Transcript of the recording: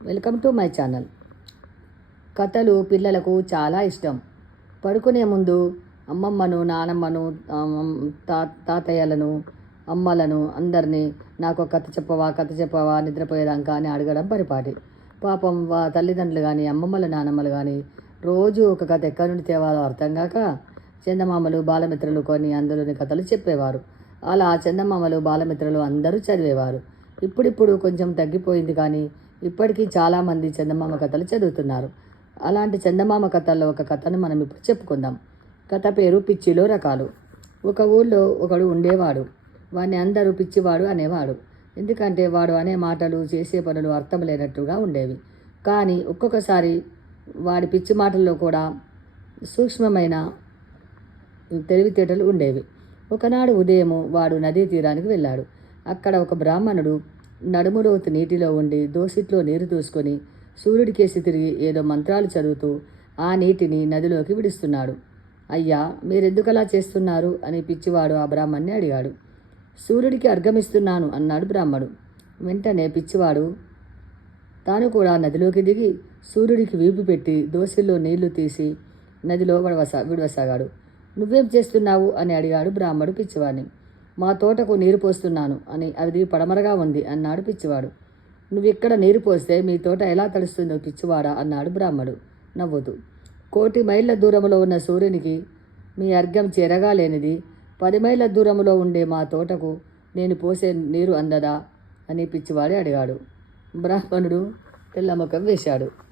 Welcome to my channel. కథలు పిల్లలకు చాలా ఇష్టం. పడుకునే ముందు అమ్మమ్మను నానమ్మను తా తాతయ్యలను అమ్మలను అందరినీ నాకు కథ చెప్పవా కథ చెప్పవా నిద్రపోయేదాకా అని అడగడం పరిపాటి. పాపం వా తల్లిదండ్రులు కానీ అమ్మమ్మలు నానమ్మలు కానీ రోజు ఒక కథ ఎక్కడి నుండి తేవాలో అర్థం కాక చందమామలు బాలమిత్రులు కొన్ని అందులోని కథలు చెప్పేవారు. అలా చందమామలు బాలమిత్రులు అందరూ చదివేవారు. ఇప్పుడిప్పుడు కొంచెం తగ్గిపోయింది కానీ ఇప్పటికీ చాలామంది చందమామ కథలు చదువుతున్నారు. అలాంటి చందమామ కథల్లో ఒక కథను మనం ఇప్పుడు చెప్పుకుందాం. కథ పేరు పిచ్చిలో రకాలు. ఒక ఊళ్ళో ఒకడు ఉండేవాడు. వాడిని అందరూ పిచ్చివాడు అనేవాడు. ఎందుకంటే వాడు అనే మాటలు చేసే పనులు అర్థం లేనట్టుగా ఉండేవి. కానీ ఒక్కొక్కసారి వాడి పిచ్చి మాటల్లో కూడా సూక్ష్మమైన తెలివితేటలు ఉండేవి. ఒకనాడు ఉదయం వాడు నదీ తీరానికి వెళ్ళాడు. అక్కడ ఒక బ్రాహ్మణుడు నడుములోతు నీటిలో ఉండి దోసిట్లో నీరు దూసుకొని సూర్యుడికేసి తిరిగి ఏదో మంత్రాలు చదువుతూ ఆ నీటిని నదిలోకి విడుస్తున్నాడు. అయ్యా మీరెందుకలా చేస్తున్నారు? అని పిచ్చివాడు ఆ బ్రాహ్మణ్ణి అడిగాడు. సూర్యుడికి అర్ఘమిస్తున్నాను అన్నాడు బ్రాహ్మడు. వెంటనే పిచ్చివాడు తాను కూడా నదిలోకి దిగి సూర్యుడికి వీపు పెట్టి దోసిల్లో నీళ్ళు తీసి నదిలో విడవసా విడవసాగాడు. నువ్వేం చేస్తున్నావు? అని అడిగాడు బ్రాహ్మడు పిచ్చివాడిని. మా తోటకు నీరు పోస్తున్నాను అని అది పడమరగా ఉంది అన్నాడు పిచ్చివాడు. నువ్వు ఇక్కడ నీరు పోస్తే మీ తోట ఎలా తడుస్తుందో పిచ్చివాడా అన్నాడు బ్రాహ్మడు. నవ్వుతూ. కోటి మైళ్ళ దూరంలో ఉన్న సూర్యునికి మీ అర్ఘం చేరగా లేనిది పది మైళ్ళ దూరంలో ఉండే మా తోటకు నేను పోసే నీరు అందదా అని పిచ్చివాడే అడిగాడు. బ్రాహ్మణుడు తెల్లముఖం వేశాడు.